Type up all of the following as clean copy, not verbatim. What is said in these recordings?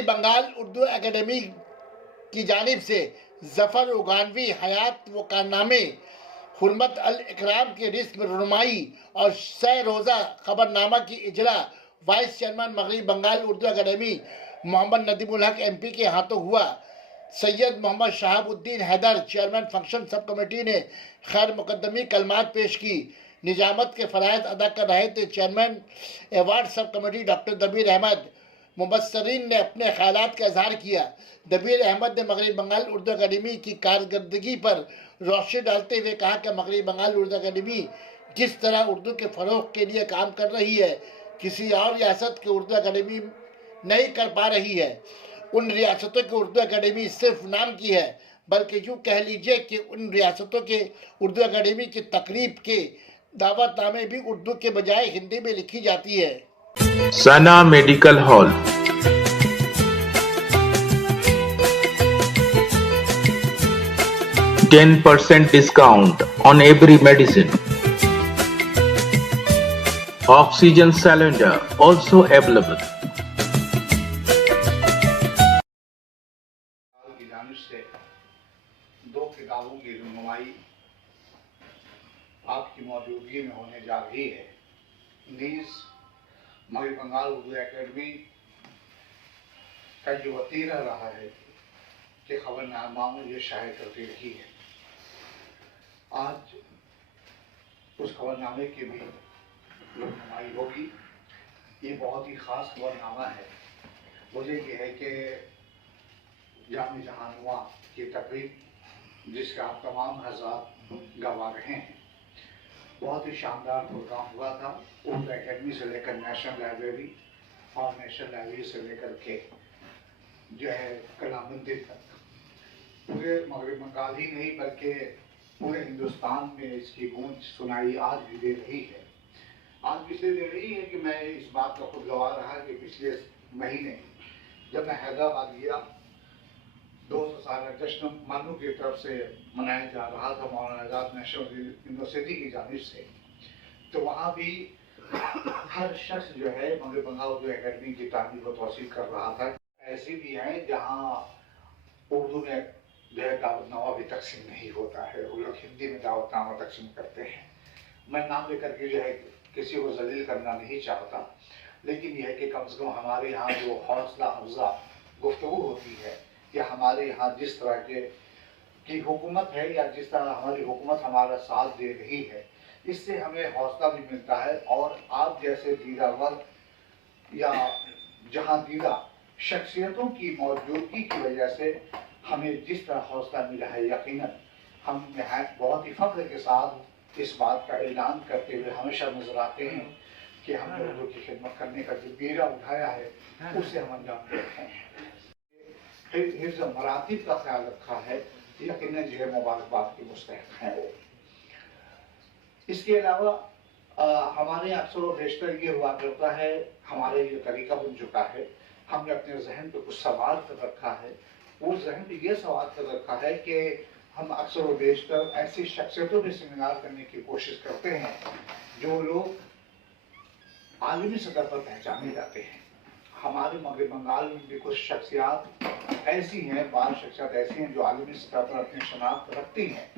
मगरबी बंगाल उर्दू एकेडमी की जानिब से जफर उगानवी हयात व कारनामे हुर्मत अल इकराम की रिस्म रुनुमाई और 100 रोज़ा खबरनामा की इजरा वाइस चेयरमैन मगरबी बंगाल उर्दू एकेडमी मोहम्मद नदीमुल हक MP के हाथों हुआ। Syed Mohammad Shahabuddin Haider chairman function sub committee ने खैर मुकदमी कलमात पेश की। निजामत के फ़राइज़ अदा कर रहे थे chairman award sub committee doctor Dabir Ahmad. मुबस्सरीन ने अपने ख्यालात का इजहार किया। दबीर अहमद ने मगरबी बंगाल उर्दू अकेडमी की कारकर्दगी पर रोशनी डालते हुए कहा कि मगरबी बंगाल उर्दू अकेडमी जिस तरह उर्दू के फ़रोग के लिए काम कर रही है, किसी और रियासत की उर्दू अकेडमी नहीं कर पा रही है। उन रियासतों की उर्दू अकेडमी सिर्फ नाम की है, बल्कि यूँ कह लीजिए कि उन रियासतों के उर्दू अकेडमी की तकरीब के दावतनामे भी उर्दू के बजाय हिंदी में लिखी जाती है। सना medical hall 10% discount on every medicine. Oxygen cylinder also available. की जानिब से 2 किताबों की रुनुमाई आपकी मौजूदगी में होने जा रही है। नीज़ मगरबी बंगाल उर्दू एकेडमी का जो वतीरा रहा है कि खबरनामा में ये शाये करती रही है, आज उस खबरनामे की भी रुनुमाई होगी। ये बहुत ही ख़ास खबरनामा है। वजह यह है कि जाम जहानुमा की तकरीब जिसका आप तमाम हज़रात गवा रहे हैं, बहुत ही शानदार प्रोग्राम हुआ था। उर्दू एकेडमी से लेकर नेशनल लाइब्रेरी और नेशनल लाइब्रेरी से लेकर के जो है कला मंदिर तक पूरे मगरबी बंगाल ही नहीं बल्कि पूरे हिंदुस्तान में इसकी गूंज सुनाई आज भी दे रही है। आज इसलिए दे रही है कि मैं इस बात का खुद गवाह रहा कि पिछले महीने जब मैं हैदराबाद गया, 200 साल जश्न मानू की तरफ से मनाया जा रहा था मौलाना आज़ाद नेशनल यूनिवर्सिटी की जानिब से, तो वहाँ भी हर शख्स जो है मगरबी बंगाल उर्दू एकेडमी की तारीफ व तौसीफ कर रहा था। ऐसी भी हैं जहाँ उर्दू में जो है दावतनामा भी तकसीम नहीं होता है, वो लोग हिंदी में दावतनामा तकसीम करते हैं। मैं नाम लेकर के जो है किसी को जलील करना नहीं चाहता, लेकिन यह है कि कम से कम हमारे यहाँ जो हौसला अफजा गुफ्तगू होती है या हमारे यहाँ जिस तरह की हुकूमत है या जिस तरह हमारी हुकूमत हमारा साथ दे रही है, इससे हमें हौसला भी मिलता है। और आप जैसे दीदावर या जहाँ दीदा शख्सियतों की मौजूदगी की वजह से हमें जिस तरह हौसला मिला है, यकीनन हम बहुत ही फख्र के साथ इस बात का ऐलान करते हुए हमेशा नजर आते हैं कि हमने उर्दू की खिदमत करने का जो बीड़ा उठाया है उसे हम अंजाम दे रहे हैं। हिफ्ज़ मरातिब का ख्याल रखा है, यकीनन जो है मुबारकबाद की मुस्तहक है वो। इसके अलावा हमारे अक्सर व बेशतर ये हुआ करता है, हमारे ये तरीका बन चुका है, हमने अपने जहन पे कुछ सवाल कर रखा है। वो जहन पे ये सवाल कर रखा है कि हम अक्सर व बेशतर ऐसी शख्सियतों में सेमिनार करने की कोशिश करते हैं जो लोग आलमी सतह पर पहचाने जाते हैं। हमारे मगरबी बंगाल में भी कुछ शख्सियात ऐसी हैं, 12 शख्सियात ऐसी हैं जो आलमी सतह पर अपनी शनाख्त रखती हैं,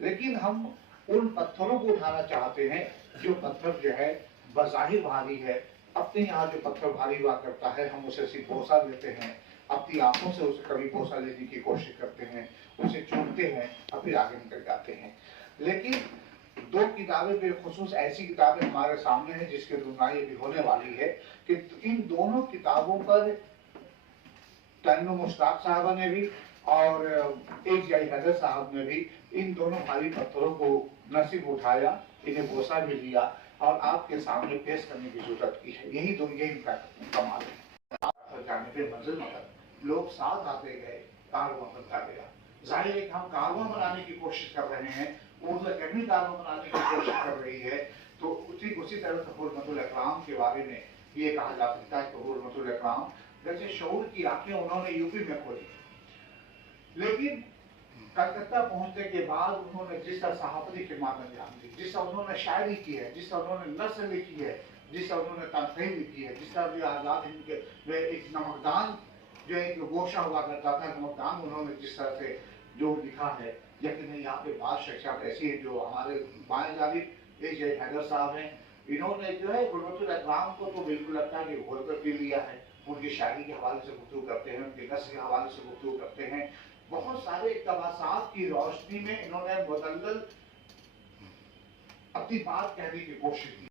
लेकिन हम उन पत्थरों को उठाना चाहते हैं जो पत्थर जो है बज़ाहिर भारी है। अपने यहाँ जो पत्थर भारी हुआ करता है हम उसे सिर्फ बोसा लेते हैं, अपनी आंखों से उसे कभी बोसा लेने की कोशिश करते हैं, उसे चूमते हैं और फिर आगे निकल जाते हैं। लेकिन 2 किताबें बिलखुसूस ऐसी किताबें हमारे सामने हैं जिसकी रुनुमाई भी होने वाली है कि इन दोनों किताबों पर तन्नो मुश्ताक साहबा ने भी और एक जाई हैदर साहब ने भी इन दोनों भारी पत्थरों को न सिर्फ उठाया, इन्हें बोसा भी लिया और आपके सामने पेश करने की जरूरत की है। यही इनका कमाल है। जाने पे मंजिल मगर लोग साथ आते गए, कारवां बनता गया। जाहिर है कि हम कारवां बनाने की कोशिश कर रहे हैं, उर्दू एकेडमी कारवां बनाने की कोशिश कर रही है, तो उसी तरह हुर्मतुल इकराम के बारे में ये कहा जा सकता है कि हुर्मतुल इकराम जैसे शऊर की आंखें उन्होंने यूपी में खोली, लेकिन कलकत्ता पहुंचने के बाद उन्होंने जिस तरह सहाफती खिदमत अंजाम दी, जिस तरह उन्होंने शायरी की है, जिस तरह उन्होंने नस्र लिखी है, जिस तरह उन्होंने तनकीद लिखी है, जिस तरह भी आज़ाद हिंद के वे एक नमकदान जो एक गोशा हुआ करता था नोटदान, उन्होंने जिस तरह से जो लिखा है, यकीन यहाँ पे बात शख्सियत ऐसी है जो हमारे बाएं जानिब ए जे हैदर साहब हैं, इन्होंने जो है हुर्मतुल इकराम को तो बिल्कुल लगता है कि घोल कर पी लिया है। उनकी शादी के हवाले से गुफ्तगू करते हैं, उनके नस्ल के हवाले से गुफ्तगू करते हैं। बहुत सारे इक़्तिबासात की रोशनी में इन्होंने मुदल्लल अपनी बात कहने की कोशिश की।